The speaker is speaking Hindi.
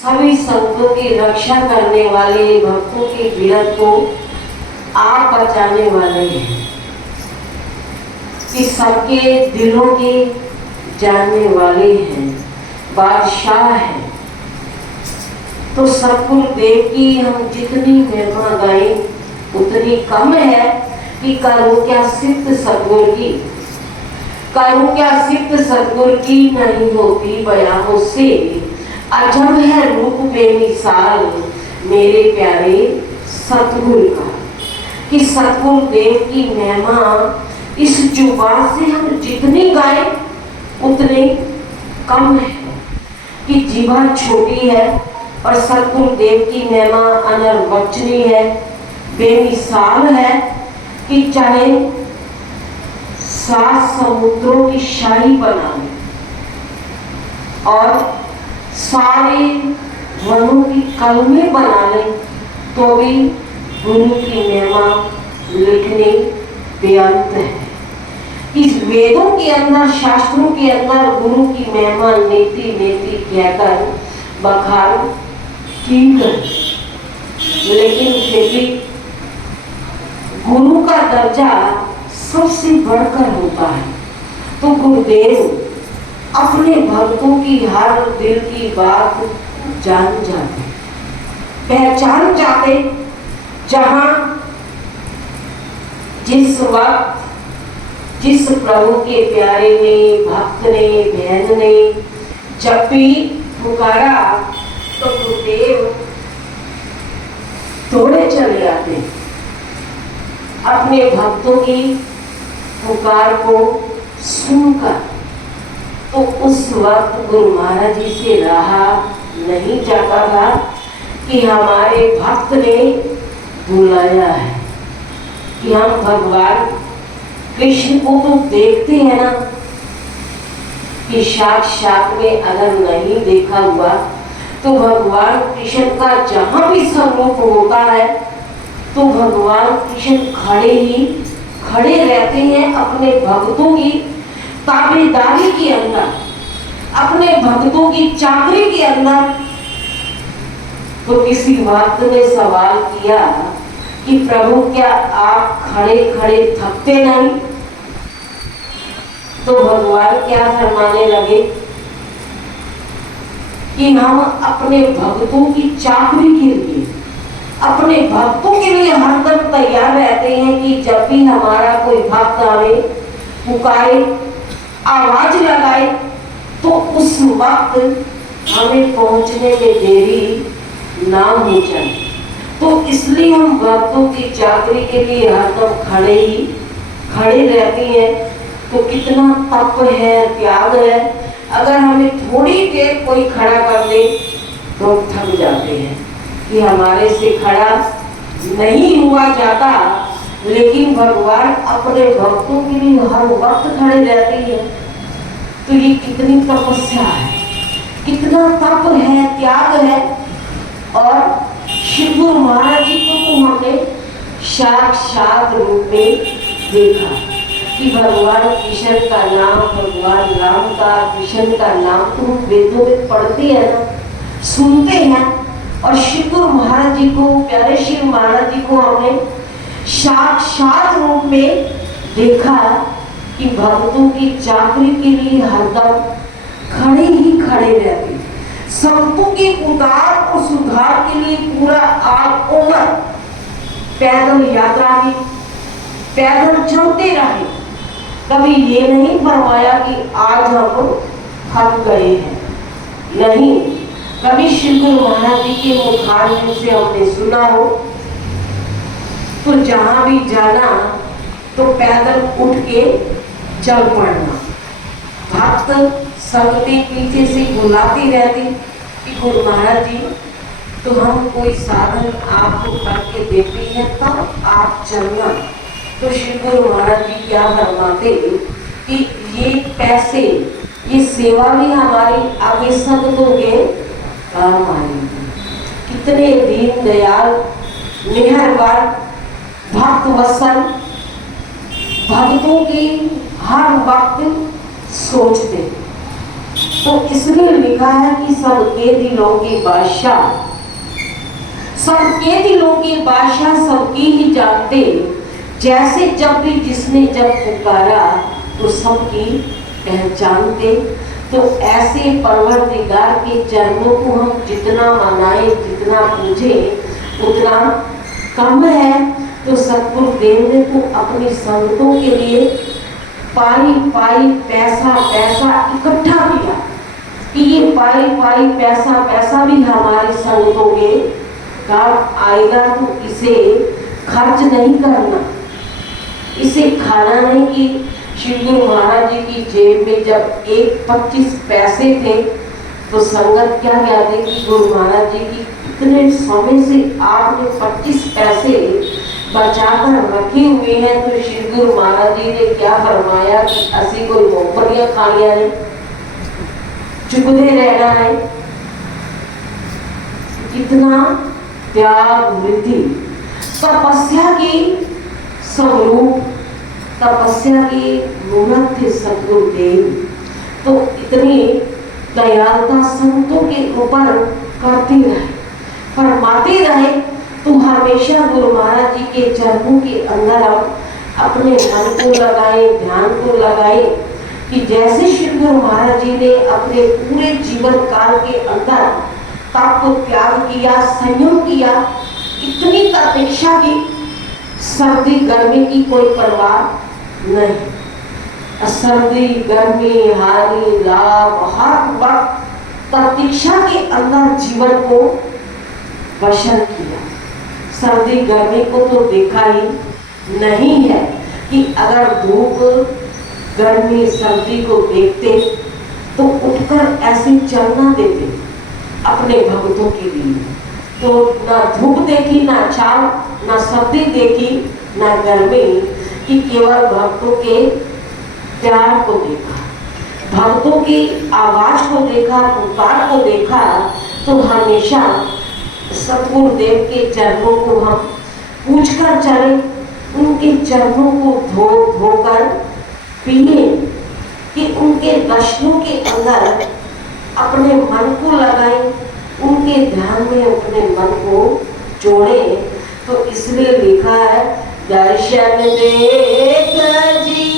सभी संतों की रक्षा करने वाले, भक्तों की पीड़त को आप बचाने वाले हैं, कि सबके दिलों के जानने वाले हैं, बादशाह हैं। तो सतगुरु देव की हम जितनी महिमा गाएं उतनी कम है कि करूं क्या सिद्ध सतगुरु की, करूं क्या सिद्ध सतगुरु की नहीं होती बयानों से। अजब है रूप बेमिसाल मेरे प्यारे सतगुरु का, कि सतगुरु देव की महिमा इस जुबान से हम जितनी गाएं उतनी कम है, कि जीवा छोटी है और सतगुरु देव की महिमा अनर्वचनीय है, बेमिसाल है, कि चाहे 7 समुद्रों की शाही बना ले और सारे वनों की कलमे बना ले तो भी गुरु की महिमा लिखने बेअंत है। इस वेदों के अंदर, शास्त्रों के अंदर गुरु की महिमा नीति नीति कहकर बखान की गई, लेकिन फिर भी गुरु का दर्जा सबसे बढ़कर होता है। तो गुरुदेव अपने भक्तों की हर दिल की बात जान जाते, पहचान जाते। जहां जिस वक्त जिस प्रभु के प्यारे ने, भक्त ने, बहन ने जब भी पुकारा तो गुरुदेव दौड़े चले आते, अपने भक्तों की पुकार को सुनकर। तो उस वक्त गुरु महाराज जी से रहा नहीं जाता था कि हमारे भक्त ने बुलाया है, कि हम भगवान कृष्ण को तो देखते हैं ना, कि साक्षात में अगर नहीं देखा हुआ तो भगवान कृष्ण का जहां भी स्वरूप होता है तो भगवान कृष्ण खड़े रहते हैं अपने भक्तों की ताबेदारी के अंदर, अपने भक्तों की चाकरी के अंदर। तो किसी भक्त ने सवाल किया कि प्रभु क्या आप खड़े खड़े थकते नहीं? तो भगवान क्या फरमाने लगे कि हम अपने भक्तों की चाकरी के लिए, अपने भक्तों के लिए हरदम तैयार रहते हैं कि जब भी हमारा कोई भक्त आवे, पुकारे, आवाज लगाए तो उस वक्त हमें पहुंचने में देरी ना हो जाए। तो इसलिए हम भक्तों की चाकरी के लिए हरदम खड़े रहते हैं। तो कितना तप है, त्याग है। अगर हमें थोड़ी देर कोई खड़ा कर दे तो थक जाते हैं कि हमारे से खड़ा नहीं हुआ जाता, लेकिन भगवान अपने भक्तों के लिए हर वक्त खड़े रहते हैं। तो ये कितनी तपस्या है, कितना तप है, त्याग है। और श्री गुरु महाराज जी को तो हमने साक्षात रूप में देखा कि भगवान कृष्ण का नाम, भगवान राम का, कृष्ण का नाम तो हम वेदों में पढ़ते हैं ना, सुनते हैं। और श्री गुरु महाराज जी को, प्यारे श्री महाराज जी को हमने साक्षात रूप में देखा कि भक्तों की चाकरी के लिए हरदम खड़े रहते, संतों के उद्धार और सुधार के लिए पूरा आग उमर पैदल यात्रा की, पैदल चलते रहे। कभी ये नहीं फरमाया कि आज हम थक गए हैं, नहीं। कभी श्री गुरु महाराज जी के मुखारबिंद से हमने सुना हो तो जहां भी जाना तो पैदल उठ के चल पड़ना। भक्त संगति पीछे से बुलाती रहती कि गुरु महाराज जी तो हम कोई साधन आपको करके देते हैं तब आप चलना। तो श्री गुरु महाराज जी क्या फरमाते कि ये पैसे, ये सेवा भी हमारी आगे संगतों के काम आएगी। कितने दीन दयाल, मेहरबान, भक्त वत्सल, भक्तों की हर वक्त सोचते। तो इसलिए लिखा है कि सबके दिलों के बादशाह, सबके दिलों के बादशाह सबकी ही जानते, जैसे जब भी जिसने जब पुकारा तो सबकी पहचानते। तो ऐसे परवरदिगार के चरणों को हम जितना मनाए, जितना पूजे, उतना कम है। तो सतगुरुदेव ने तो अपनी संगतों के लिए पाई पाई पैसा इकट्ठा किया कि ये पाई पाई पैसा भी हमारी संगतों के काम आएगा। तो इसे खर्च नहीं करना, इसे खाना नहीं। कि श्री गुरु महाराज जी की जेब में जब 25 पैसे थे तो संगत क्या कहते कि गुरु महाराज जी की इतने समय से आपने 25 पैसे बचाकर रखे हुए हैं। तो श्री गुरु महाराज जी ने क्या फरमाया कि असी कोई मूंगफलियां खा लिया है, चुपते रहना है। कितना त्याग वृद्धि, तपस्या की स्वरूप, तपस्या की मूर्त थे सतगुरुदेव। तो इतनी दयालुता संतों के ऊपर करते रहे, फरमाते रहे। तो हमेशा गुरु महाराज जी के चरणों के अंदर हम अपने मन को लगाए, ध्यान को लगाए कि जैसे श्री गुरु महाराज जी ने अपने पूरे जीवन काल के अंदर तप को त्याग किया, संयम किया, इतनी प्रतीक्षा की, सर्दी गर्मी की कोई परवाह नहीं। सर्दी गर्मी हानि लाभ हर वक्त प्रतीक्षा के अंदर जीवन को बसर किया। सर्दी गर्मी को तो देखा ही नहीं है कि अगर धूप गर्मी सर्दी को देखते तो उठकर ऐसे चलना देते अपने भक्तों के लिए। तो ना धूप देखी, ना छाव, ना सर्दी देखी, ना गर्मी, कि केवल भक्तों के प्यार को देखा, भक्तों की आवाज को देखा, पुकार को देखा। तो हमेशा सतगुरुदेव के चरणों को हम पूछ कर चले, उनके चरणों को धो धोकर पिए, कि उनके दर्शनों के अंदर अपने मन को लगाए, उनके ध्यान में अपने मन को जोड़े। तो इसलिए लिखा है दर्शन देख जी